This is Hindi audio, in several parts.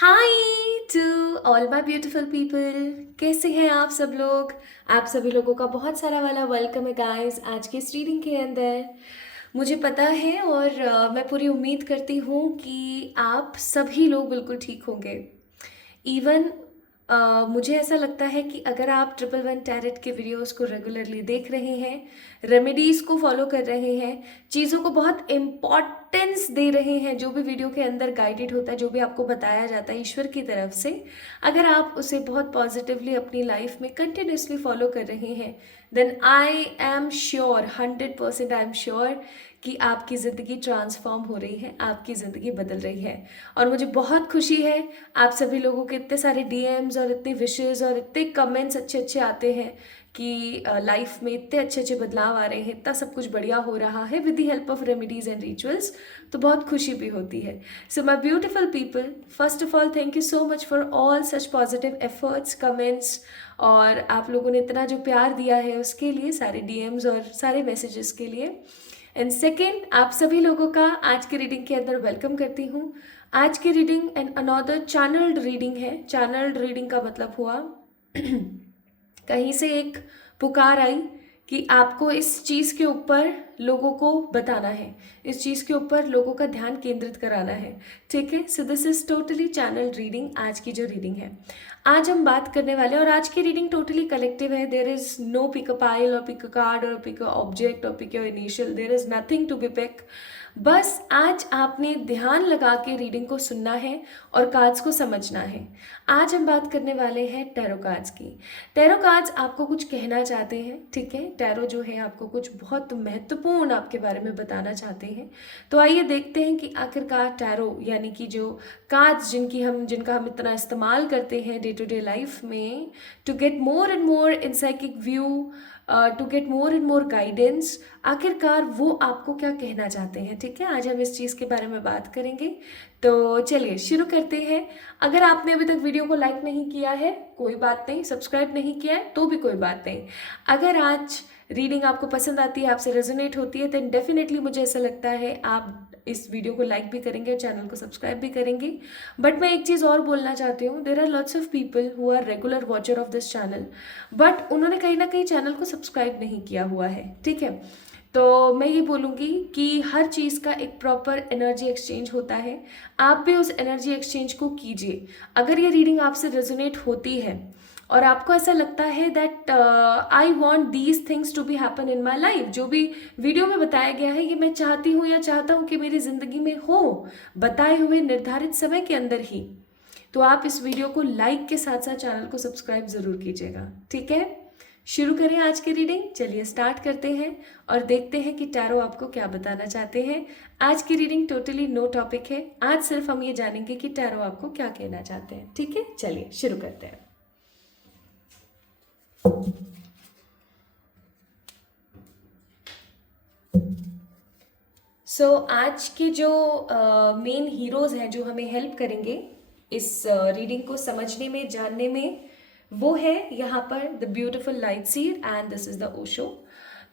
Hi to all my beautiful people. कैसे हैं आप सब लोग। आप सभी लोगों का बहुत सारा वाला वेलकम है गाइस आज की इस रीडिंग के अंदर। मुझे पता है और मैं पूरी उम्मीद करती हूँ कि आप सभी लोग बिल्कुल ठीक होंगे। इवन मुझे ऐसा लगता है कि अगर आप ट्रिपल वन टैरेट के वीडियोस को रेगुलरली देख रहे हैं, रेमेडीज़ को फॉलो कर रहे हैं, चीज़ों को बहुत इम्पॉर्टेंस दे रहे हैं, जो भी वीडियो के अंदर गाइडेड होता है, जो भी आपको बताया जाता है ईश्वर की तरफ से, अगर आप उसे बहुत पॉजिटिवली अपनी लाइफ में कंटिन्यूसली फॉलो कर रहे हैं, then I am sure 100% I am sure कि आपकी ज़िंदगी ट्रांसफॉर्म हो रही है, आपकी ज़िंदगी बदल रही है। और मुझे बहुत खुशी है, आप सभी लोगों के इतने सारे डीएम्स और इतने विशेज़ और इतने कमेंट्स अच्छे अच्छे आते हैं कि लाइफ में इतने अच्छे अच्छे बदलाव आ रहे हैं, इतना सब कुछ बढ़िया हो रहा है with the help of remedies and rituals. तो बहुत खुशी भी होती है। So my beautiful people, first of all thank you so much for all such positive efforts, comments, और आप लोगों ने इतना जो प्यार दिया है उसके लिए, सारे डीएम्स और सारे मैसेजेस के लिए। एंड सेकेंड, आप सभी लोगों का आज की रीडिंग के अंदर वेलकम करती हूँ। आज की reading and another channelled reading है। चैनल्ड रीडिंग का मतलब हुआ कहीं से एक पुकार आई कि आपको इस चीज़ के ऊपर लोगों को बताना है, इस चीज़ के ऊपर लोगों का ध्यान केंद्रित कराना है। ठीक है, so this is totally channel reading. आज की जो रीडिंग है, आज हम बात करने वाले हैं, और आज की रीडिंग टोटली कलेक्टिव है। There is no pick a pile और पिक अ कार्ड और पिक अ ऑब्जेक्ट और pick your initial, there is nothing to be pick. बस आज आपने ध्यान लगा के रीडिंग को सुनना है और कार्ड्स को समझना है। आज हम बात करने वाले हैं टैरो कार्ड्स की। टैरो कार्ड्स आपको कुछ कहना चाहते हैं, ठीक है। टैरो जो है आपको कुछ बहुत महत्वपूर्ण आपके बारे में बताना चाहते हैं। तो आइए देखते हैं कि आखिरकार टैरो यानी कि जो कार्ड्स जिनका हम इतना इस्तेमाल करते हैं डे टू डे लाइफ में, to get more and more in psychic view, to get more and more guidance, आखिरकार वो आपको क्या कहना चाहते हैं। ठीक है, आज हम इस चीज़ के बारे में बात करेंगे। तो चलिए शुरू करते हैं। अगर आपने अभी तक वीडियो को लाइक नहीं किया है कोई बात नहीं, सब्सक्राइब नहीं किया है तो भी कोई बात नहीं। अगर आज रीडिंग आपको पसंद आती है, आपसे रेजोनेट होती है, तो डेफिनेटली मुझे ऐसा लगता है आप इस वीडियो को लाइक भी करेंगे और चैनल को सब्सक्राइब भी करेंगे। बट मैं एक चीज़ और बोलना चाहती हूँ, there are lots of people who are regular watcher of this channel, but उन्होंने कहीं ना कहीं चैनल को सब्सक्राइब नहीं किया हुआ है। ठीक है, तो मैं ये बोलूँगी कि हर चीज़ का एक प्रॉपर एनर्जी एक्सचेंज होता है। आप भी उस एनर्जी एक्सचेंज को कीजिए। अगर ये रीडिंग आपसे रेजोनेट होती है और आपको ऐसा लगता है that I want these things to be happen in my life, जो भी वीडियो में बताया गया है ये मैं चाहती हूँ या चाहता हूँ कि मेरी ज़िंदगी में हो बताए हुए निर्धारित समय के अंदर ही, तो आप इस वीडियो को लाइक के साथ साथ चैनल को सब्सक्राइब ज़रूर कीजिएगा। ठीक है, शुरू करें आज की रीडिंग। चलिए स्टार्ट करते हैं और देखते हैं कि टैरो आपको क्या बताना चाहते हैं। आज की रीडिंग टोटली नो टॉपिक है। आज सिर्फ हम ये जानेंगे कि टैरो आपको क्या कहना चाहते हैं। ठीक है, चलिए शुरू करते हैं। आज के जो मेन हीरोज हैं जो हमें हेल्प करेंगे इस रीडिंग को समझने में, जानने में, वो है यहाँ पर the beautiful light seed and this is the Osho.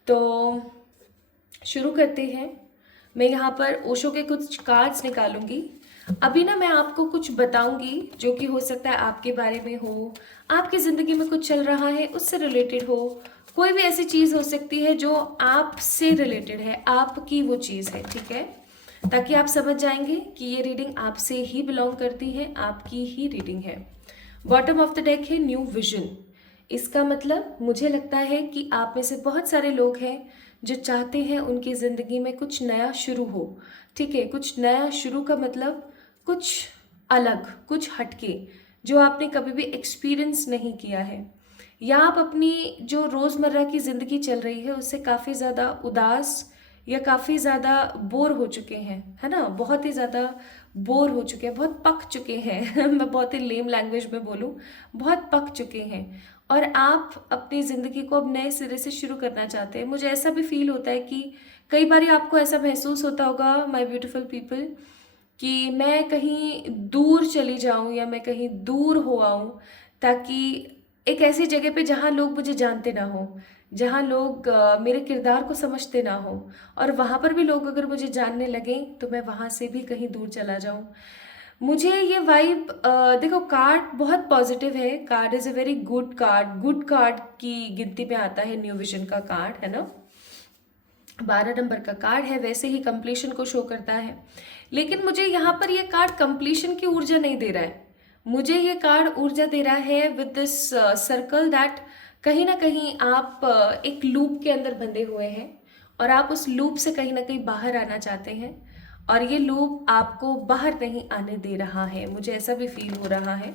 तो शुरू करते हैं। मैं यहाँ पर ओशो के कुछ कार्ड्स निकालूंगी। अभी ना मैं आपको कुछ बताऊंगी जो कि हो सकता है आपके बारे में हो, आपकी ज़िंदगी में कुछ चल रहा है उससे रिलेटेड हो, कोई भी ऐसी चीज़ हो सकती है जो आपसे रिलेटेड है, आपकी वो चीज़ है। ठीक है, ताकि आप समझ जाएंगे कि ये रीडिंग आपसे ही बिलोंग करती है, आपकी ही रीडिंग है। बॉटम ऑफ द डेक है न्यू विजन। इसका मतलब मुझे लगता है कि आप में से बहुत सारे लोग हैं जो चाहते हैं उनकी ज़िंदगी में कुछ नया शुरू हो। ठीक है, कुछ नया शुरू का मतलब कुछ अलग, कुछ हटके, जो आपने कभी भी एक्सपीरियंस नहीं किया है, या आप अपनी जो रोज़मर्रा की ज़िंदगी चल रही है उससे काफ़ी ज़्यादा उदास या काफ़ी ज़्यादा बोर हो चुके हैं, है ना। बहुत ही ज़्यादा बोर हो चुके हैं, बहुत पक चुके हैं मैं बहुत ही लेम लैंग्वेज में बोलूँ, बहुत पक चुके हैं और आप अपनी ज़िंदगी को अब नए सिरे से शुरू करना चाहते हैं। मुझे ऐसा भी फील होता है कि कई बार आपको ऐसा महसूस होता होगा माय ब्यूटीफुल पीपल कि मैं कहीं दूर चली जाऊं या मैं कहीं दूर हो आऊं, ताकि एक ऐसी जगह पे जहां लोग मुझे जानते ना हो, जहां लोग मेरे किरदार को समझते ना हो, और वहां पर भी लोग अगर मुझे जानने लगें तो मैं वहां से भी कहीं दूर चला जाऊं। मुझे ये वाइब, देखो कार्ड बहुत पॉजिटिव है, card is a very good card की गिनती में आता है न्यू विजन का कार्ड, है ना। 12 नंबर का कार्ड है, वैसे ही कंप्लीशन को शो करता है। लेकिन मुझे यहाँ पर ये कार्ड कंप्लीशन की ऊर्जा नहीं दे रहा है, मुझे ये कार्ड ऊर्जा दे रहा है विद दिस सर्कल दैट कहीं ना कहीं आप एक लूप के अंदर बंधे हुए हैं और आप उस लूप से कहीं ना कहीं बाहर आना चाहते हैं, और ये लूप आपको बाहर नहीं आने दे रहा है। मुझे ऐसा भी फील हो रहा है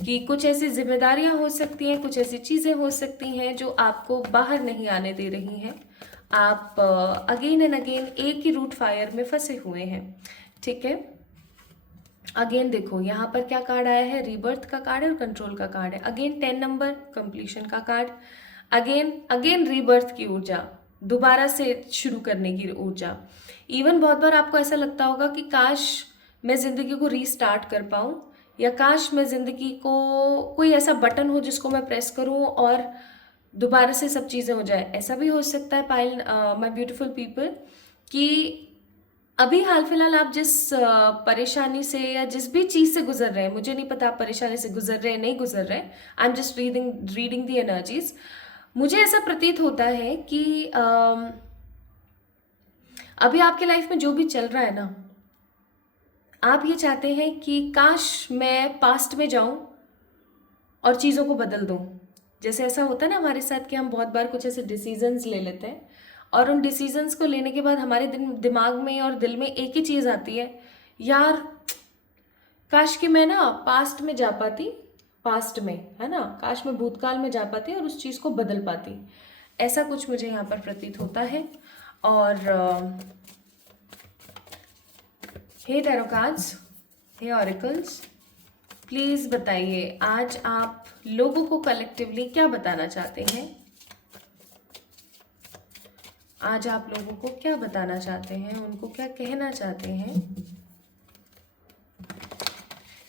कि कुछ ऐसी जिम्मेदारियां हो सकती हैं, कुछ ऐसी चीज़ें हो सकती हैं जो आपको बाहर नहीं आने दे रही हैं। आप अगेन एंड अगेन एक ही रूट फायर में फंसे हुए हैं, ठीक है। अगेन देखो यहाँ पर क्या कार्ड आया है, रीबर्थ का कार्ड है और कंट्रोल का कार्ड है। अगेन 10 नंबर कंप्लीशन का कार्ड, अगेन अगेन रीबर्थ की ऊर्जा, दोबारा से शुरू करने की ऊर्जा। इवन बहुत बार आपको ऐसा लगता होगा कि काश मैं ज़िंदगी को रीस्टार्ट कर पाऊँ, या काश मैं ज़िंदगी को कोई ऐसा बटन हो जिसको मैं प्रेस करूँ और दोबारा से सब चीज़ें हो जाए। ऐसा भी हो सकता है पायल, माय ब्यूटीफुल पीपल, कि अभी हाल फिलहाल आप जिस परेशानी से या जिस भी चीज़ से गुजर रहे हैं, मुझे नहीं पता आप परेशानी से गुजर रहे हैं नहीं गुजर रहे, I am just reading the energies. मुझे ऐसा प्रतीत होता है कि अभी आपके लाइफ में जो भी चल रहा है ना, आप ये चाहते हैं कि काश मैं पास्ट में जाऊं और चीज़ों को बदल दूं। जैसे ऐसा होता है ना हमारे साथ कि हम बहुत बार कुछ ऐसे डिसीजंस ले लेते हैं और उन डिसीजंस को लेने के बाद हमारे दिमाग में और दिल में एक ही चीज़ आती है, यार काश कि मैं ना पास्ट में जा पाती, पास्ट में है ना, काश मैं भूतकाल में जा पाती और उस चीज़ को बदल पाती। ऐसा कुछ मुझे यहाँ पर प्रतीत होता है। और हे टैरो कार्ड्स, हे ऑरिकल्स, प्लीज़ बताइए आज आप लोगों को कलेक्टिवली क्या बताना चाहते हैं। आज आप लोगों को क्या बताना चाहते हैं, उनको क्या कहना चाहते हैं।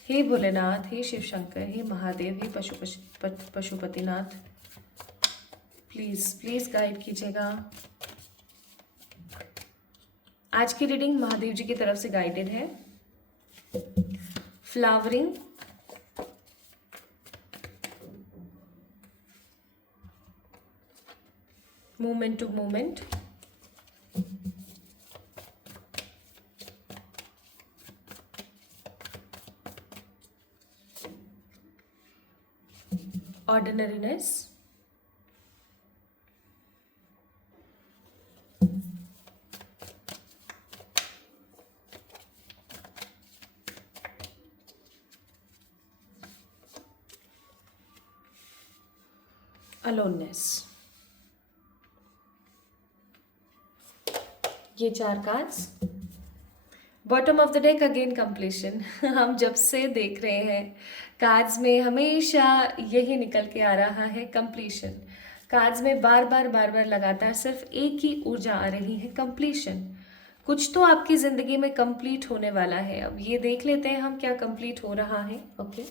हे भोलेनाथ, हे शिव शंकर, हे महादेव, हे पशुपतिनाथ, प्लीज़ प्लीज़ गाइड कीजिएगा। आज की रीडिंग महादेव जी की तरफ से गाइडेड है। Flowering, movement to movement, ordinariness, aloneness. ये 4 cards. Bottom of the deck again completion. हम जब से देख रहे हैं कार्ड्स में हमेशा यही निकल के आ रहा है, कंप्लीशन। कार्ड्स में बार बार लगातार सिर्फ एक ही ऊर्जा आ रही है, कंप्लीशन। कुछ तो आपकी ज़िंदगी में कंप्लीट होने वाला है। अब ये देख लेते हैं हम क्या कंप्लीट हो रहा है। ओके,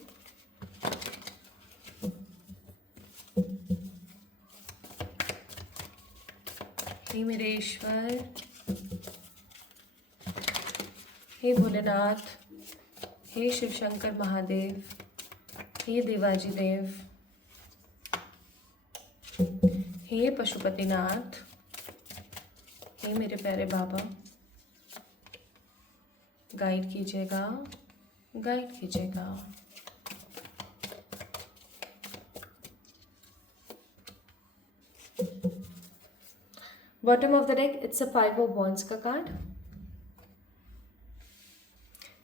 हे मेरे ईश्वर, हे भोलेनाथ, हे शिव शंकर महादेव, हे देवाजी देव, हे पशुपतिनाथ, हे मेरे प्यारे बाबा, गाइड कीजिएगा, गाइड कीजिएगा। Bottom of the deck it's a 5 of wands का कार्ड।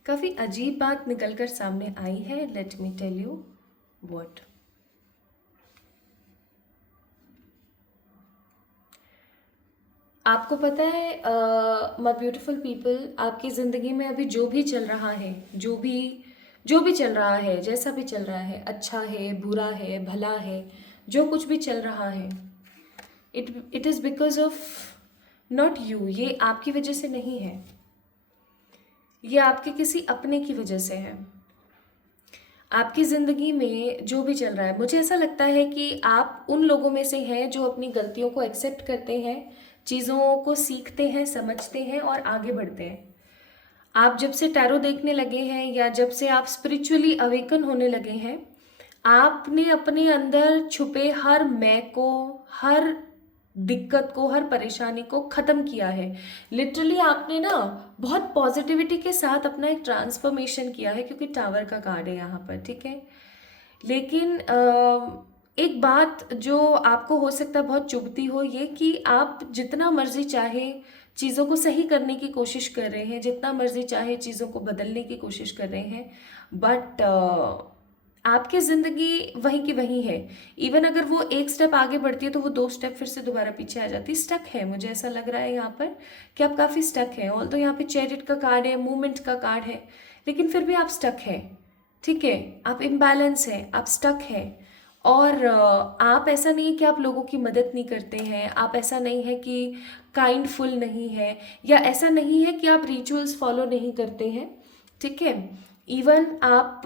काफ़ी अजीब बात निकलकर सामने आई है, let me tell you what. आपको पता है माय ब्यूटीफुल पीपल, आपकी ज़िंदगी में अभी जो भी चल रहा है, जो भी चल रहा है, जैसा भी चल रहा है, अच्छा है, बुरा है, भला है, जो कुछ भी चल रहा है, it is because of not you. ये आपकी वजह से नहीं है, ये आपके किसी अपने की वजह से है। आपकी ज़िंदगी में जो भी चल रहा है, मुझे ऐसा लगता है कि आप उन लोगों में से हैं जो अपनी गलतियों को एक्सेप्ट करते हैं, चीज़ों को सीखते हैं, समझते हैं और आगे बढ़ते हैं। आप जब से टैरो देखने लगे हैं या जब से आप स्पिरिचुअली अवेकन होने लगे हैं, आपने अपने अंदर छुपे हर मैं को, हर दिक्कत को, हर परेशानी को ख़त्म किया है। लिटरली आपने ना बहुत पॉजिटिविटी के साथ अपना एक ट्रांसफॉर्मेशन किया है, क्योंकि टावर का कार्ड है यहाँ पर, ठीक है। लेकिन एक बात जो आपको हो सकता है बहुत चुभती हो, ये कि आप जितना मर्जी चाहे चीज़ों को सही करने की कोशिश कर रहे हैं, जितना मर्जी चाहे चीज़ों को बदलने की कोशिश कर रहे हैं, बट आपकी ज़िंदगी वहीं की वहीं है। इवन अगर वो एक स्टेप आगे बढ़ती है तो वो 2 स्टेप फिर से दोबारा पीछे आ जाती है। स्टक है, मुझे ऐसा लग रहा है यहाँ पर कि आप काफ़ी स्टक हैं। ऑल तो यहाँ पे चैरिट का कार्ड है, मूवमेंट का कार्ड है, लेकिन फिर भी आप स्टक हैं, ठीक है। आप इम्बैलेंस हैं, आप स्टक हैं। और आप ऐसा नहीं है कि आप लोगों की मदद नहीं करते हैं, आप ऐसा नहीं है कि काइंडफुल नहीं है, या ऐसा नहीं है कि आप रिचुअल्स फॉलो नहीं करते हैं, ठीक है। इवन आप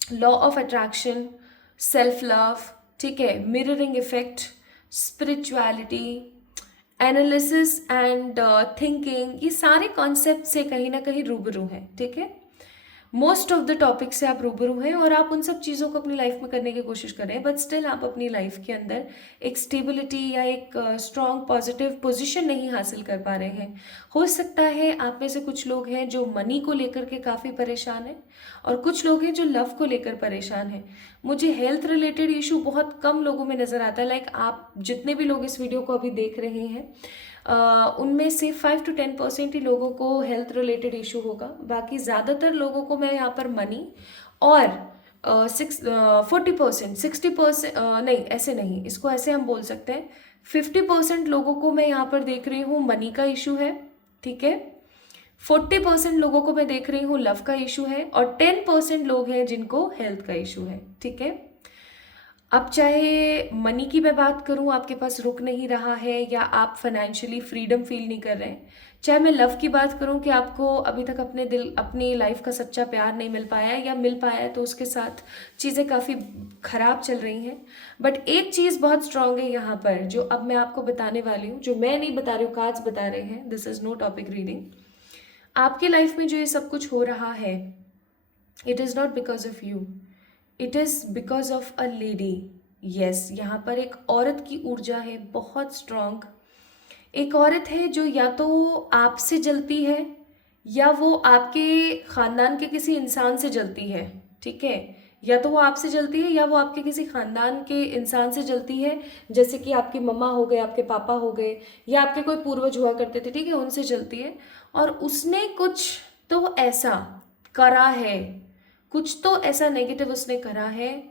law of attraction, self love, ठीक है, mirroring effect, spirituality, analysis and thinking, ये सारे कॉन्सेप्ट से कहीं ना कहीं रूबरू हैं, ठीक है। मोस्ट ऑफ द टॉपिक से आप रूबरू हैं और आप उन सब चीज़ों को अपनी लाइफ में करने की कोशिश कर रहे हैं, बट स्टिल आप अपनी लाइफ के अंदर एक स्टेबिलिटी या एक स्ट्रॉन्ग पॉजिटिव पोजीशन नहीं हासिल कर पा रहे हैं। हो सकता है आप में से कुछ लोग हैं जो मनी को लेकर के काफ़ी परेशान हैं, और कुछ लोग हैं जो लव को लेकर परेशान हैं। मुझे हेल्थ रिलेटेड इशू बहुत कम लोगों में नज़र आता है। लाइक आप जितने भी लोग इस वीडियो को अभी देख रहे हैं, उनमें से 5 to 10% ही लोगों को हेल्थ रिलेटेड इशू होगा। बाकी ज़्यादातर लोगों को मैं यहाँ पर मनी और 40%, 60%, नहीं ऐसे नहीं, इसको ऐसे हम बोल सकते हैं, 50% लोगों को मैं यहाँ पर देख रही हूँ मनी का इशू है, ठीक है। 40% लोगों को मैं देख रही हूँ लव का इशू है, और 10% लोग हैं जिनको हेल्थ का इशू है, ठीक है। अब चाहे मनी की मैं बात करूं, आपके पास रुक नहीं रहा है, या आप फाइनेंशियली फ्रीडम फील नहीं कर रहे हैं, चाहे मैं लव की बात करूं कि आपको अभी तक अपने दिल, अपनी लाइफ का सच्चा प्यार नहीं मिल पाया है, या मिल पाया है तो उसके साथ चीज़ें काफ़ी ख़राब चल रही हैं। बट एक चीज़ बहुत स्ट्रांग है यहाँ पर, जो अब मैं आपको बताने वाली हूँ, जो मैं नहीं बता रही हूँ, कार्ड्स बता रहे हैं, this is no topic reading. आपकी लाइफ में जो ये सब कुछ हो रहा है, it is not because of you, it is because of a lady. Yes, यहाँ पर एक औरत की ऊर्जा है बहुत स्ट्रांग। एक औरत है जो या तो आपसे जलती है, या वो आपके ख़ानदान के किसी इंसान से जलती है, ठीक है। या तो वो आपसे जलती है, या वो आपके किसी ख़ानदान के इंसान से जलती है, जैसे कि आपकी मम्मा हो गए, आपके पापा हो गए, या आपके कोई पूर्वज हुआ करते थे, ठीक है, उनसे जलती है। और उसने कुछ तो ऐसा करा है, कुछ तो ऐसा नेगेटिव उसने करा है,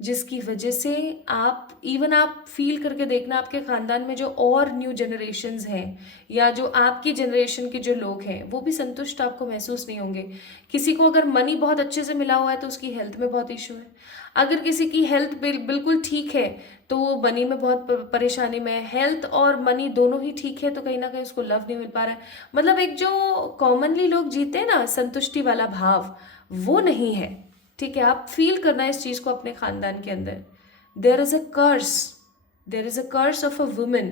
जिसकी वजह से आप फील करके देखना, आपके ख़ानदान में जो और न्यू जनरेशन्स हैं, या जो आपकी जनरेशन के जो लोग हैं, वो भी संतुष्ट आपको महसूस नहीं होंगे। किसी को अगर मनी बहुत अच्छे से मिला हुआ है तो उसकी हेल्थ में बहुत इशू है। अगर किसी की हेल्थ बिल्कुल ठीक है तो वो मनी में बहुत परेशानी में है। हेल्थ और मनी दोनों ही ठीक है तो कहीं ना कहीं उसको लव नहीं मिल पा रहा है। मतलब एक जो कॉमनली लोग जीते हैं ना, संतुष्टि वाला भाव, वो नहीं है, ठीक है। आप फील करना इस चीज़ को अपने खानदान के अंदर। There is a curse of a women,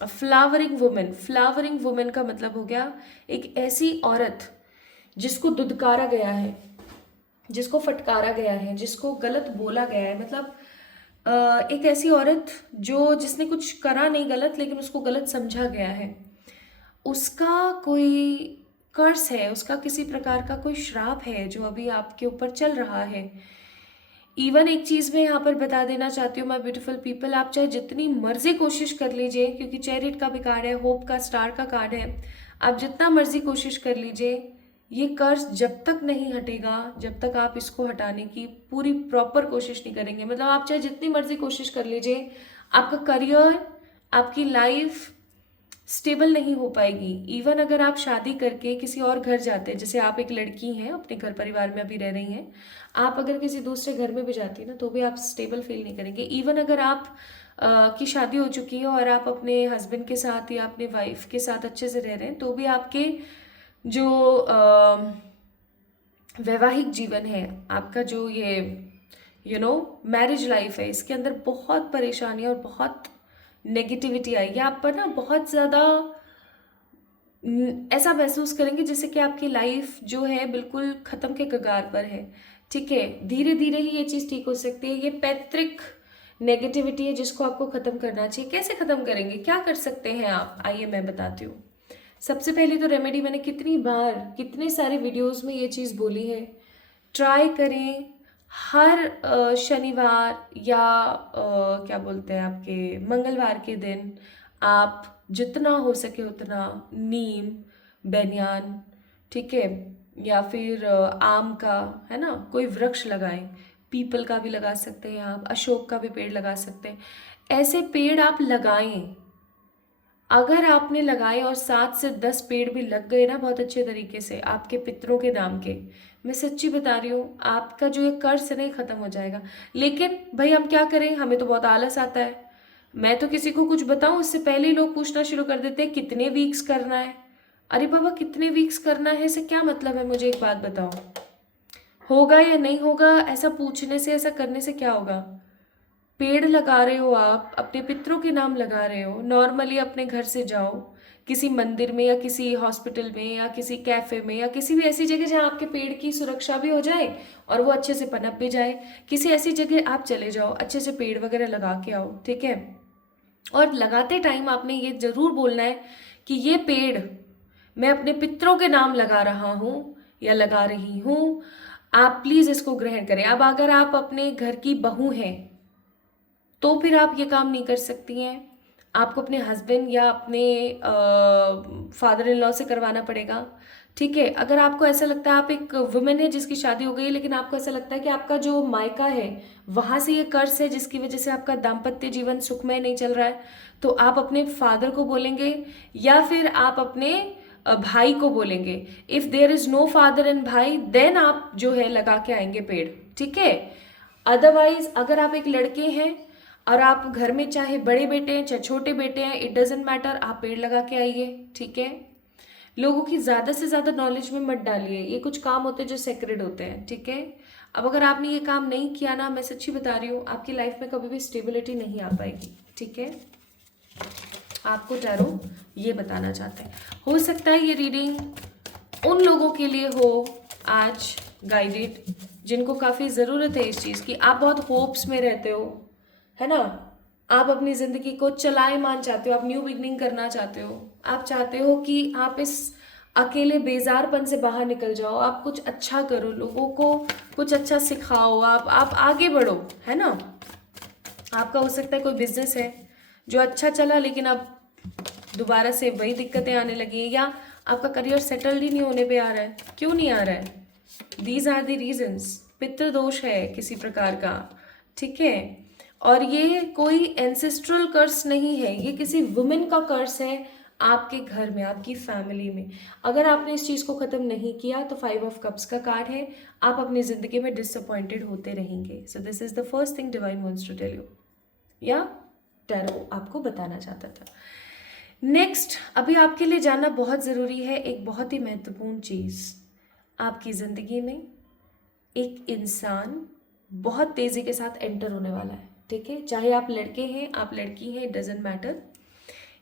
a flowering women. Flowering women का मतलब हो गया एक ऐसी औरत जिसको दुदकारा गया है, जिसको फटकारा गया है, जिसको गलत बोला गया है। मतलब एक ऐसी औरत जिसने कुछ करा नहीं गलत, लेकिन उसको गलत समझा गया है। उसका कोई कर्स है, उसका किसी प्रकार का कोई श्राप है जो अभी आपके ऊपर चल रहा है। इवन एक चीज़ मैं यहाँ पर बता देना चाहती हूँ, माय ब्यूटीफुल पीपल, आप चाहे जितनी मर्जी कोशिश कर लीजिए, क्योंकि चैरिट का भी कार्ड है, होप का, स्टार का कार्ड है, आप जितना मर्जी कोशिश कर लीजिए, ये कर्ज जब तक नहीं हटेगा, जब तक आप इसको हटाने की पूरी प्रॉपर कोशिश नहीं करेंगे। मतलब आप चाहे जितनी मर्जी कोशिश कर लीजिए, आपका करियर, आपकी लाइफ स्टेबल नहीं हो पाएगी। इवन अगर आप शादी करके किसी और घर जाते हैं, जैसे आप एक लड़की हैं, अपने घर परिवार में अभी रह रही हैं, आप अगर किसी दूसरे घर में भी जाती हैं ना, तो भी आप स्टेबल फील नहीं करेंगे। इवन अगर आप की शादी हो चुकी है और आप अपने हस्बैंड के साथ या अपने वाइफ के साथ अच्छे से रह रहे हैं, तो भी आपके जो वैवाहिक जीवन है, आपका जो ये मैरिज लाइफ है, इसके अंदर बहुत परेशानी और बहुत नेगेटिविटी आएगी। आप पर ना बहुत ज़्यादा ऐसा महसूस करेंगे जैसे कि आपकी लाइफ जो है बिल्कुल ख़त्म के कगार पर है। ठीक है, धीरे धीरे ही ये चीज़ ठीक हो सकती है। ये पैतृक नेगेटिविटी है जिसको आपको ख़त्म करना चाहिए। कैसे ख़त्म करेंगे, क्या कर सकते हैं आप, आइए मैं बताती हूँ। सबसे पहले तो रेमेडी, मैंने कितनी बार कितने सारे वीडियोस में ये चीज़ बोली है, ट्राई करें हर शनिवार या क्या बोलते हैं आपके मंगलवार के दिन आप जितना हो सके उतना नीम, बेनियान, ठीक है, या फिर आम का, है ना, कोई वृक्ष लगाएं। पीपल का भी लगा सकते हैं आप, अशोक का भी पेड़ लगा सकते हैं। ऐसे पेड़ आप लगाएं। अगर आपने लगाए और 7 से 10 पेड़ भी लग गए ना बहुत अच्छे तरीके से आपके पितरों के नाम के, मैं सच्ची बता रही हूँ आपका जो ये कर्ज नहीं खत्म हो जाएगा। लेकिन भाई हम क्या करें, हमें तो बहुत आलस आता है। मैं तो किसी को कुछ बताऊं उससे पहले ही लोग पूछना शुरू कर देते हैं कितने वीक्स करना है। अरे बाबा, कितने वीक्स करना है इससे क्या मतलब है, मुझे एक बात बताओ। होगा या नहीं होगा ऐसा पूछने से, ऐसा करने से क्या होगा। पेड़ लगा रहे हो आप, अपने पितरों के नाम लगा रहे हो, नॉर्मली अपने घर से जाओ किसी मंदिर में या किसी हॉस्पिटल में या किसी कैफे में या किसी भी ऐसी जगह जहाँ आपके पेड़ की सुरक्षा भी हो जाए और वो अच्छे से पनप भी जाए। किसी ऐसी जगह आप चले जाओ, अच्छे से पेड़ वगैरह लगा के आओ, ठीक है। और लगाते टाइम आपने ये जरूर बोलना है कि ये पेड़ मैं अपने पितरों के नाम लगा रहा हूँ या लगा रही हूँ, आप प्लीज इसको ग्रहण करें। अब अगर आप अपने घर की बहू हैं तो फिर आप ये काम नहीं कर सकती हैं, आपको अपने हस्बैंड या अपने फादर इन लॉ से करवाना पड़ेगा, ठीक है। अगर आपको ऐसा लगता है, आप एक वुमेन है जिसकी शादी हो गई है लेकिन आपको ऐसा लगता है कि आपका जो मायका है वहाँ से ये कर्ज है जिसकी वजह से आपका दाम्पत्य जीवन सुखमय नहीं चल रहा है, तो आप अपने फादर को बोलेंगे या फिर आप अपने भाई को बोलेंगे। If there is no father and भाई देन आप जो है लगा के आएंगे पेड़, ठीक है। अदरवाइज अगर आप एक लड़के हैं और आप घर में चाहे बड़े बेटे हैं चाहे छोटे बेटे हैं, इट डजेंट मैटर, आप पेड़ लगा के आइए, ठीक है। लोगों की ज़्यादा से ज़्यादा नॉलेज में मत डालिए, ये कुछ काम होते हैं जो सेक्रेड होते हैं, ठीक है। अब अगर आपने ये काम नहीं किया ना, मैं सच्ची बता रही हूँ आपकी लाइफ में कभी भी स्टेबिलिटी नहीं आ पाएगी, ठीक है। आपको टैरो ये बताना चाहते हैं। हो सकता है ये रीडिंग उन लोगों के लिए हो आज गाइडेड जिनको काफ़ी ज़रूरत है इस चीज़ की। आप बहुत होप्स में रहते हो, है ना, आप अपनी ज़िंदगी को चलाएमान चाहते हो, आप न्यू बिगनिंग करना चाहते हो, आप चाहते हो कि आप इस अकेले बेजारपन से बाहर निकल जाओ, आप कुछ अच्छा करो, लोगों को कुछ अच्छा सिखाओ, आप आगे बढ़ो, है ना। आपका हो सकता है कोई बिजनेस है जो अच्छा चला लेकिन अब दोबारा से वही दिक्कतें आने लगी, या आपका करियर सेटल्ड ही नहीं होने पे आ रहा है। क्यों नहीं आ रहा है, दीज आर द रीजंस। पितृ दोष है किसी प्रकार का, ठीक है। और ये कोई एंसेस्ट्रल कर्स नहीं है, ये किसी वुमेन का कर्स है आपके घर में, आपकी फैमिली में। अगर आपने इस चीज़ को ख़त्म नहीं किया तो 5 ऑफ कप्स का कार्ड है, आप अपनी ज़िंदगी में डिसअपॉइंटेड होते रहेंगे। So this is the first thing divine wants to tell you, या टैरो आपको बताना चाहता था। नेक्स्ट, अभी आपके लिए जानना बहुत ज़रूरी है एक बहुत ही महत्वपूर्ण चीज़। आपकी ज़िंदगी में एक इंसान बहुत तेज़ी के साथ एंटर होने वाला है, ठीक है। चाहे आप लड़के हैं आप लड़की हैं, इट डजेंट मैटर।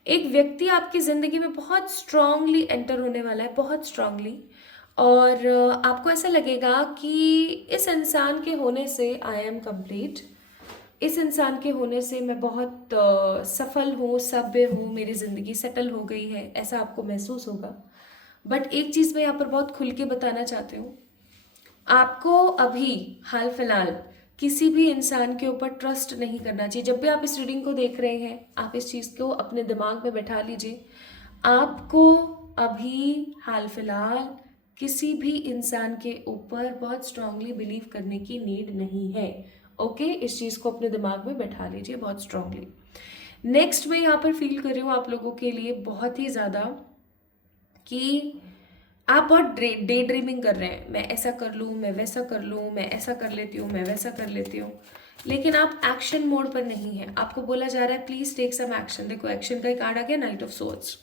एक व्यक्ति आपकी ज़िंदगी में बहुत स्ट्रांगली एंटर होने वाला है, बहुत स्ट्रांगली। और आपको ऐसा लगेगा कि इस इंसान के होने से आई एम कंप्लीट, इस इंसान के होने से मैं बहुत सफल हूँ, सभ्य हूँ, मेरी ज़िंदगी सेटल हो गई है, ऐसा आपको महसूस होगा। बट एक चीज़ मैं यहाँ पर बहुत खुल के बताना चाहती हूँ, आपको अभी हाल फिलहाल किसी भी इंसान के ऊपर ट्रस्ट नहीं करना चाहिए। जब भी आप इस रीडिंग को देख रहे हैं आप इस चीज़ को अपने दिमाग में बैठा लीजिए, आपको अभी हाल फिलहाल किसी भी इंसान के ऊपर बहुत स्ट्रांगली बिलीव करने की नीड नहीं है, ओके। इस चीज़ को अपने दिमाग में बैठा लीजिए बहुत स्ट्रांगली। नेक्स्ट मैं यहाँ पर फील कर रही हूँ आप लोगों के लिए बहुत ही ज़्यादा कि आप बहुत डे ड्रीमिंग कर रहे हैं, मैं ऐसा कर लूँ, मैं वैसा कर लूँ, मैं ऐसा कर लेती हूँ, मैं वैसा कर लेती हूँ, लेकिन आप एक्शन मोड पर नहीं है। आपको बोला जा रहा है प्लीज़ टेक सम एक्शन। देखो एक्शन का एक कार्ड आ गया, नाइट ऑफ सोर्ड्स।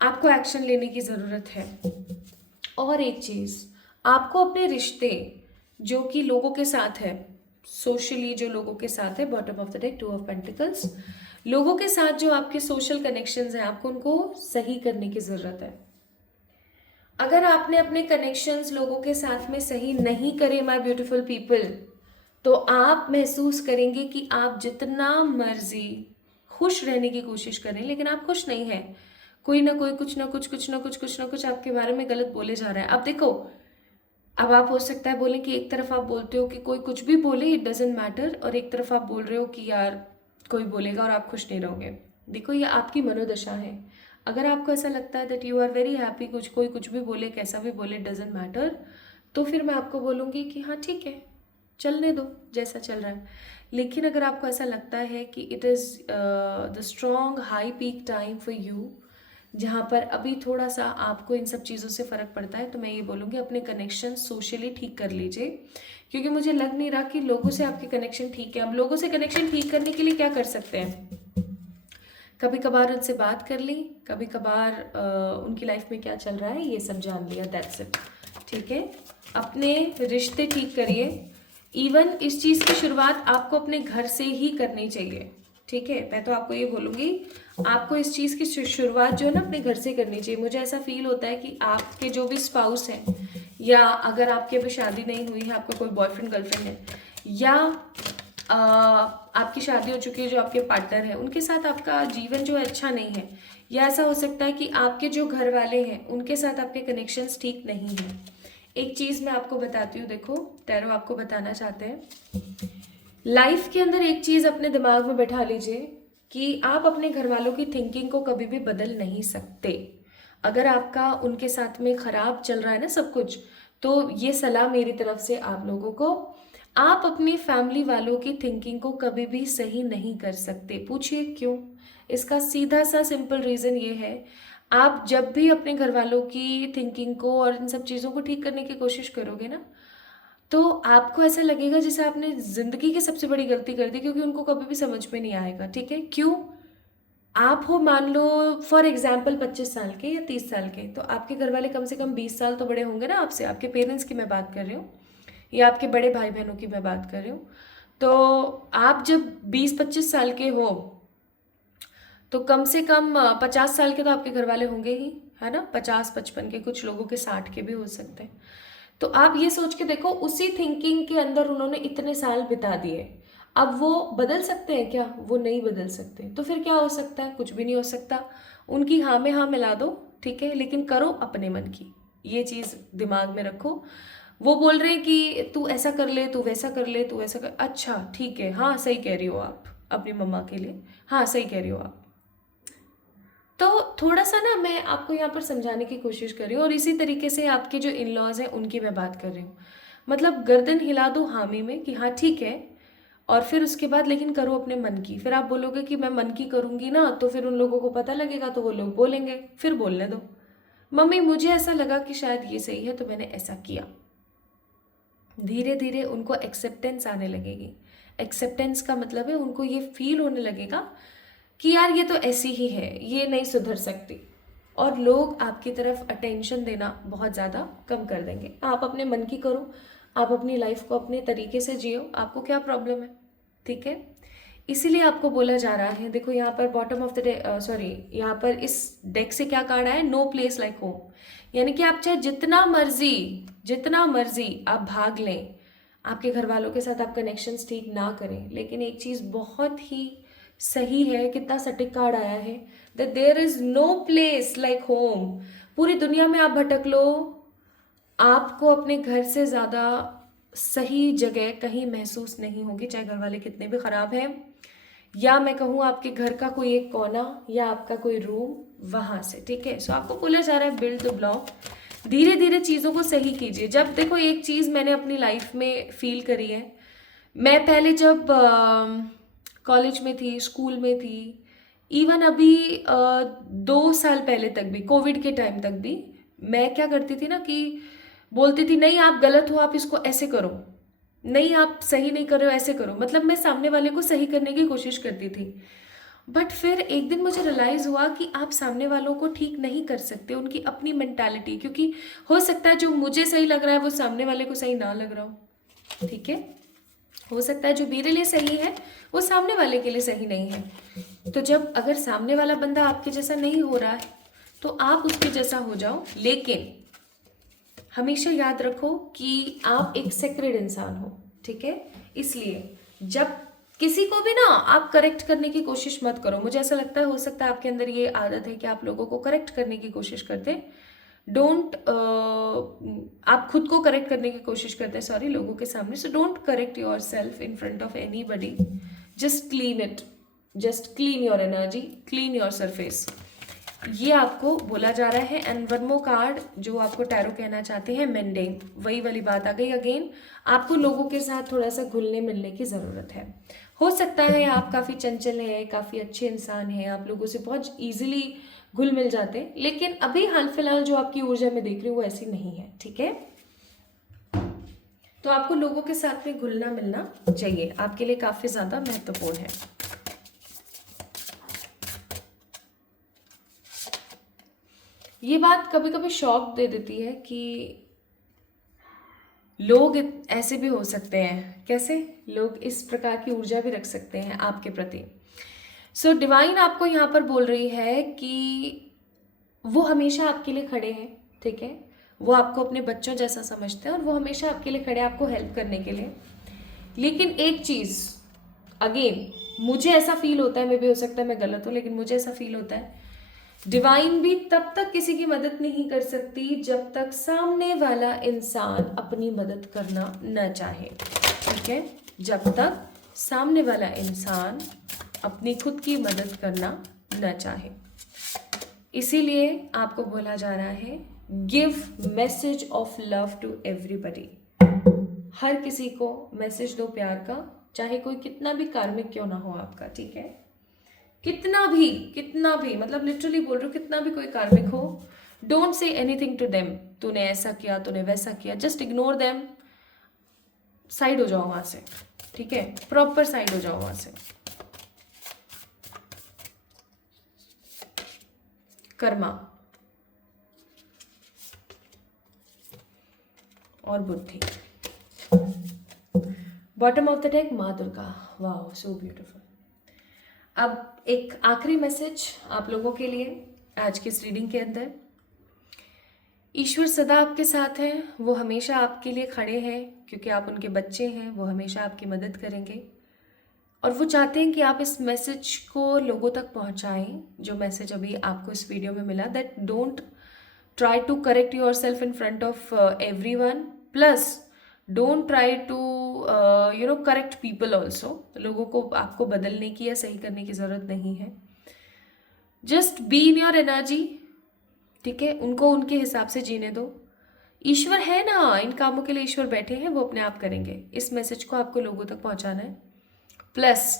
आपको एक्शन लेने की ज़रूरत है। और एक चीज़, आपको अपने रिश्ते जो कि लोगों के साथ है, सोशली जो लोगों के साथ है, bottom of the deck 2 of pentacles, लोगों के साथ जो आपके सोशल कनेक्शंस हैं, आपको उनको सही करने की ज़रूरत है। अगर आपने अपने कनेक्शंस लोगों के साथ में सही नहीं करे माय ब्यूटीफुल पीपल, तो आप महसूस करेंगे कि आप जितना मर्जी खुश रहने की कोशिश करें, लेकिन आप खुश नहीं हैं। कोई ना कोई कुछ ना कुछ आपके बारे में गलत बोले जा रहा है। अब देखो, अब आप हो सकता है बोलें कि एक तरफ आप बोलते हो कि कोई कुछ भी बोले इट डजेंट मैटर, और एक तरफ आप बोल रहे हो कि यार कोई बोलेगा और आप खुश नहीं रहोगे। देखो, ये आपकी मनोदशा है। अगर आपको ऐसा लगता है that you are very happy, कोई कुछ भी बोले, कैसा भी बोले, डजेंट मैटर, तो फिर मैं आपको बोलूँगी कि हाँ ठीक है, चलने दो जैसा चल रहा है। लेकिन अगर आपको ऐसा लगता है कि it is the strong high peak time for you, जहाँ पर अभी थोड़ा सा आपको इन सब चीज़ों से फ़र्क पड़ता है, तो मैं ये बोलूँगी अपने कनेक्शन सोशली ठीक कर लीजिए, क्योंकि मुझे लग नहीं रहा कि लोगों से आपके कनेक्शन ठीक है। अब लोगों से कनेक्शन ठीक करने के लिए क्या कर सकते हैं? कभी कभार उनसे बात कर ली, कभी कभार उनकी लाइफ में क्या चल रहा है ये सब जान लिया, दैट्स इट। ठीक है, अपने रिश्ते ठीक करिए। इवन इस चीज़ की शुरुआत आपको अपने घर से ही करनी चाहिए। ठीक है, मैं तो आपको ये बोलूँगी, आपको इस चीज़ की शुरुआत जो है ना अपने घर से करनी चाहिए। मुझे ऐसा फील होता है कि आपके जो भी स्पाउस हैं, या अगर आपकी अभी शादी नहीं हुई है, आपका कोई बॉयफ्रेंड गर्लफ्रेंड है, या आपकी शादी हो चुकी है, जो आपके पार्टनर है उनके साथ आपका जीवन जो है अच्छा नहीं है, या ऐसा हो सकता है कि आपके जो घर वाले हैं उनके साथ आपके कनेक्शंस ठीक नहीं हैं। एक चीज़ मैं आपको बताती हूँ, देखो टैरो आपको बताना चाहते हैं, लाइफ के अंदर एक चीज़ अपने दिमाग में बैठा लीजिए कि आप अपने घर वालों की थिंकिंग को कभी भी बदल नहीं सकते। अगर आपका उनके साथ में ख़राब चल रहा है ना सब कुछ, तो ये सलाह मेरी तरफ से आप लोगों को, आप अपनी फैमिली वालों की थिंकिंग को कभी भी सही नहीं कर सकते। पूछिए क्यों? इसका सीधा सा सिंपल रीज़न ये है, आप जब भी अपने घर वालों की थिंकिंग को और इन सब चीज़ों को ठीक करने की कोशिश करोगे ना, तो आपको ऐसा लगेगा जैसे आपने ज़िंदगी की सबसे बड़ी गलती कर दी, क्योंकि उनको कभी भी समझ में नहीं आएगा। ठीक है, क्यों? आप हो मान लो फॉर एग्जाम्पल 25 साल के या 30 साल के, तो आपके घर वाले कम से कम 20 साल तो बड़े होंगे ना आपसे। आपके पेरेंट्स की मैं बात कर रही हूँ, या आपके बड़े भाई बहनों की मैं बात कर रही हूँ। तो आप जब 20-25 साल के हो, तो कम से कम 50 साल के तो आपके घर वाले होंगे ही, है ना? 50-55 के, कुछ लोगों के 60 के भी हो सकते हैं। तो आप ये सोच के देखो, उसी थिंकिंग के अंदर उन्होंने इतने साल बिता दिए, अब वो बदल सकते हैं क्या? वो नहीं बदल सकते। तो फिर क्या हो सकता है? कुछ भी नहीं हो सकता। उनकी हाँ में हाँ मिला दो, ठीक है, लेकिन करो अपने मन की। ये चीज़ दिमाग में रखो। वो बोल रहे हैं कि तू ऐसा कर ले, तू वैसा कर ले, तू ऐसा कर, अच्छा ठीक है, हाँ सही कह रही हो आप अपनी मम्मा के लिए, हाँ सही कह रही हो आप। तो थोड़ा सा ना मैं आपको यहाँ पर समझाने की कोशिश कर रही हूँ, और इसी तरीके से आपके जो इन लॉज हैं उनकी मैं बात कर रही हूँ। मतलब गर्दन हिला दो हामी में कि हाँ ठीक है, और फिर उसके बाद लेकिन करो अपने मन की। फिर आप बोलोगे कि मैं मन की करूँगी ना, तो फिर उन लोगों को पता लगेगा, तो वो लोग बोलेंगे, फिर बोलने दो। मम्मी मुझे ऐसा लगा कि शायद ये सही है, तो मैंने ऐसा किया। धीरे धीरे उनको एक्सेप्टेंस आने लगेगी। एक्सेप्टेंस का मतलब है उनको ये फील होने लगेगा कि यार ये तो ऐसी ही है, ये नहीं सुधर सकती, और लोग आपकी तरफ अटेंशन देना बहुत ज़्यादा कम कर देंगे। आप अपने मन की करो, आप अपनी लाइफ को अपने तरीके से जियो, आपको क्या प्रॉब्लम है? ठीक है, इसीलिए आपको बोला जा रहा है। देखो यहाँ पर बॉटम ऑफ द सॉरी, यहाँ पर इस डेक से क्या कार्ड आया है? No place like home. यानी कि आप चाहे जितना मर्जी आप भाग लें, आपके घर वालों के साथ आप कनेक्शंस ठीक ना करें, लेकिन एक चीज़ बहुत ही सही है, कितना सटीक कार्ड आया है, that there is no place like home. पूरी दुनिया में आप भटक लो, आपको अपने घर से ज़्यादा सही जगह कहीं महसूस नहीं होगी, चाहे घर वाले कितने भी ख़राब हैं, या मैं कहूँ आपके घर का कोई एक कोना या आपका कोई रूम, वहाँ से। ठीक है, सो आपको बोला जा रहा है बिल्ड द ब्लॉक। धीरे धीरे चीज़ों को सही कीजिए। जब देखो, एक चीज़ मैंने अपनी लाइफ में फील करी है, मैं पहले जब कॉलेज में थी, स्कूल में थी, इवन अभी 2 साल पहले तक भी, कोविड के टाइम तक भी, मैं क्या करती थी ना कि बोलती थी नहीं आप गलत हो, आप इसको ऐसे करो, नहीं आप सही नहीं कर रहे हो, ऐसे करो। मतलब मैं सामने वाले को सही करने की कोशिश करती थी। बट फिर एक दिन मुझे रियलाइज़ हुआ कि आप सामने वालों को ठीक नहीं कर सकते, उनकी अपनी मेंटालिटी, क्योंकि हो सकता है जो मुझे सही लग रहा है वो सामने वाले को सही ना लग रहा हो। ठीक है, हो सकता है जो मेरे लिए सही है वो सामने वाले के लिए सही नहीं है। तो जब अगर सामने वाला बंदा आपके जैसा नहीं हो रहा है तो आप उसके जैसा हो जाओ, लेकिन हमेशा याद रखो कि आप एक सेक्रेड इंसान हो, ठीक है। इसलिए जब किसी को भी ना आप करेक्ट करने की कोशिश मत करो। मुझे ऐसा लगता है, हो सकता है आपके अंदर ये आदत है कि आप लोगों को करेक्ट करने की कोशिश करते, डोंट आप खुद को करेक्ट करने की कोशिश करते हैं, सॉरी, लोगों के सामने। So don't correct yourself in front of any buddy, just clean it, just clean your energy, clean your surface, ये आपको बोला जा रहा है। एंड वन मोर कार्ड जो आपको टैरो कहना चाहते हैं, मेंडिंग, वही वाली बात आ गई अगेन। आपको लोगों के साथ थोड़ा सा घुलने मिलने की ज़रूरत है। हो सकता है आप काफ़ी चंचल हैं, काफ़ी अच्छे इंसान हैं, आप लोगों से बहुत ईजिली घुल मिल जाते हैं, लेकिन अभी हाल फिलहाल जो आपकी ऊर्जा में देख रही हूँ वो ऐसी नहीं है, ठीक है। तो आपको लोगों के साथ में घुलना मिलना चाहिए, आपके लिए काफ़ी ज़्यादा महत्वपूर्ण है। ये बात कभी कभी शॉक दे देती है कि लोग ऐसे भी हो सकते हैं। कैसे? लोग इस प्रकार की ऊर्जा भी रख सकते हैं आपके प्रति। सो डिवाइन आपको यहाँ पर बोल रही है कि वो हमेशा आपके लिए खड़े हैं, ठीक है। वो आपको अपने बच्चों जैसा समझते हैं और वो हमेशा आपके लिए खड़े हैं, आपको हेल्प करने के लिए। लेकिन एक चीज़ अगेन मुझे ऐसा फील होता है, मे भी हो सकता है मैं गलत हूँ, लेकिन मुझे ऐसा फील होता है डिवाइन भी तब तक किसी की मदद नहीं कर सकती जब तक सामने वाला इंसान अपनी मदद करना न चाहे, ठीक है। जब तक सामने वाला इंसान अपनी खुद की मदद करना न चाहे। इसीलिए आपको बोला जा रहा है give message of love to everybody. हर किसी को मैसेज दो प्यार का, चाहे कोई कितना भी कार्मिक क्यों ना हो आपका, ठीक है। कितना भी मतलब लिटरली बोल रही हूँ, कितना भी कोई कार्मिक हो, don't say anything to them, तूने ऐसा किया, तूने वैसा किया, जस्ट इग्नोर देम, साइड हो जाओ वहां से, ठीक है। प्रॉपर साइड हो जाओ वहां से। कर्मा और बुद्धि। बॉटम ऑफ द डेक माँ दुर्गा, वाह सो ब्यूटीफुल। अब एक आखिरी मैसेज आप लोगों के लिए आज की इस रीडिंग के अंदर। ईश्वर सदा आपके साथ हैं, वो हमेशा आपके लिए खड़े हैं क्योंकि आप उनके बच्चे हैं, वो हमेशा आपकी मदद करेंगे और वो चाहते हैं कि आप इस मैसेज को लोगों तक पहुंचाएं, जो मैसेज अभी आपको इस वीडियो में मिला, that don't try to correct yourself in front of everyone, plus don't try to correct people also. लोगों को आपको बदलने की या सही करने की ज़रूरत नहीं है, just be in your energy, ठीक है। उनको उनके हिसाब से जीने दो। ईश्वर है ना, इन कामों के लिए ईश्वर बैठे हैं, वो अपने आप करेंगे। इस मैसेज को आपको लोगों तक पहुंचाना है। प्लस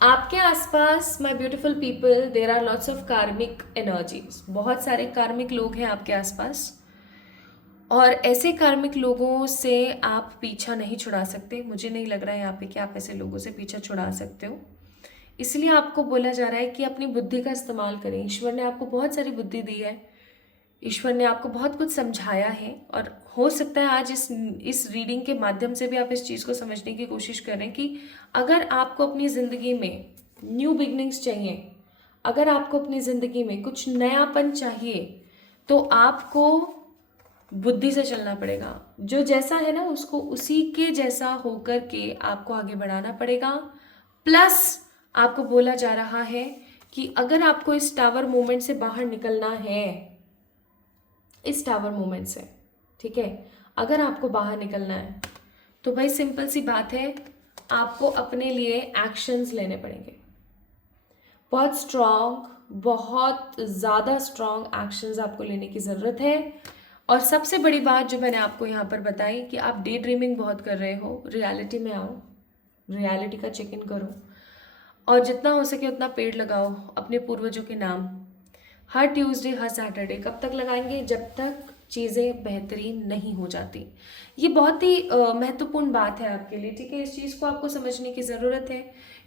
आपके आसपास my beautiful people, there are lots of karmic energies, बहुत सारे कार्मिक लोग हैं आपके आसपास और ऐसे कार्मिक लोगों से आप पीछा नहीं छुड़ा सकते। मुझे नहीं लग रहा है यहाँ पे कि आप ऐसे लोगों से पीछा छुड़ा सकते हो। इसलिए आपको बोला जा रहा है कि अपनी बुद्धि का इस्तेमाल करें। ईश्वर ने आपको बहुत सारी बुद्धि दी है, ईश्वर ने आपको बहुत कुछ समझाया है और हो सकता है आज इस रीडिंग के माध्यम से भी आप इस चीज़ को समझने की कोशिश करें कि अगर आपको अपनी ज़िंदगी में न्यू बिगनिंग्स चाहिए, अगर आपको अपनी ज़िंदगी में कुछ नयापन चाहिए, तो आपको बुद्धि से चलना पड़ेगा। जो जैसा है ना उसको उसी के जैसा होकर के आपको आगे बढ़ाना पड़ेगा। प्लस आपको बोला जा रहा है कि अगर आपको इस टावर मूवमेंट से बाहर निकलना है, इस टावर मूवमेंट से, ठीक है, अगर आपको बाहर निकलना है तो भाई सिंपल सी बात है, आपको अपने लिए एक्शंस लेने पड़ेंगे। बहुत स्ट्रॉन्ग, बहुत ज़्यादा स्ट्रॉन्ग एक्शंस आपको लेने की ज़रूरत है। और सबसे बड़ी बात जो मैंने आपको यहाँ पर बताई कि आप डे ड्रीमिंग बहुत कर रहे हो, रियलिटी में आओ, रियलिटी का चेक इन करो और जितना हो सके उतना पेड़ लगाओ अपने पूर्वजों के नाम। हर ट्यूसडे, हर सैटरडे। कब तक लगाएंगे? जब तक चीज़ें बेहतरीन नहीं हो जाती। ये बहुत ही महत्वपूर्ण बात है आपके लिए, ठीक है। इस चीज़ को आपको समझने की ज़रूरत है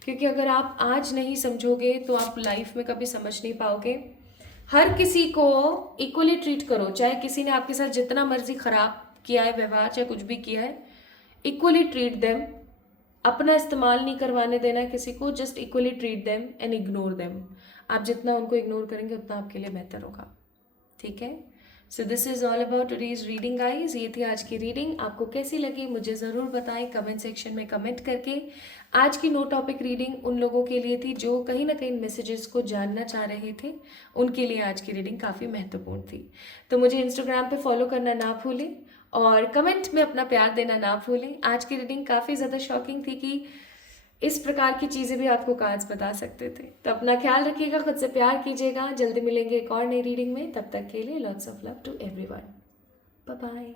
क्योंकि अगर आप आज नहीं समझोगे तो आप लाइफ में कभी समझ नहीं पाओगे। हर किसी को इक्वली ट्रीट करो, चाहे किसी ने आपके साथ जितना मर्जी खराब किया है व्यवहार, चाहे कुछ भी किया है, इक्वली ट्रीट देम, अपना इस्तेमाल नहीं करवाने देना किसी को, just equally treat them and ignore them. आप जितना उनको इग्नोर करेंगे उतना आपके लिए बेहतर होगा, ठीक है। सो this is all about today's reading guys. ये थी आज की रीडिंग। आपको कैसी लगी मुझे ज़रूर बताएं कमेंट सेक्शन में कमेंट करके। आज की नो टॉपिक रीडिंग उन लोगों के लिए थी जो कहीं ना कहीं मैसेजेस को जानना चाह रहे थे, उनके लिए आज की रीडिंग काफ़ी महत्वपूर्ण थी। तो मुझे इंस्टाग्राम पे फॉलो करना ना भूलें और कमेंट में अपना प्यार देना ना भूलें। आज की रीडिंग काफ़ी ज़्यादा शॉकिंग थी कि इस प्रकार की चीज़ें भी आपको कार्ड्स बता सकते थे। तो अपना ख्याल रखिएगा, खुद से प्यार कीजिएगा। जल्दी मिलेंगे एक और नई रीडिंग में, तब तक के लिए lots of love to everyone. Bye bye.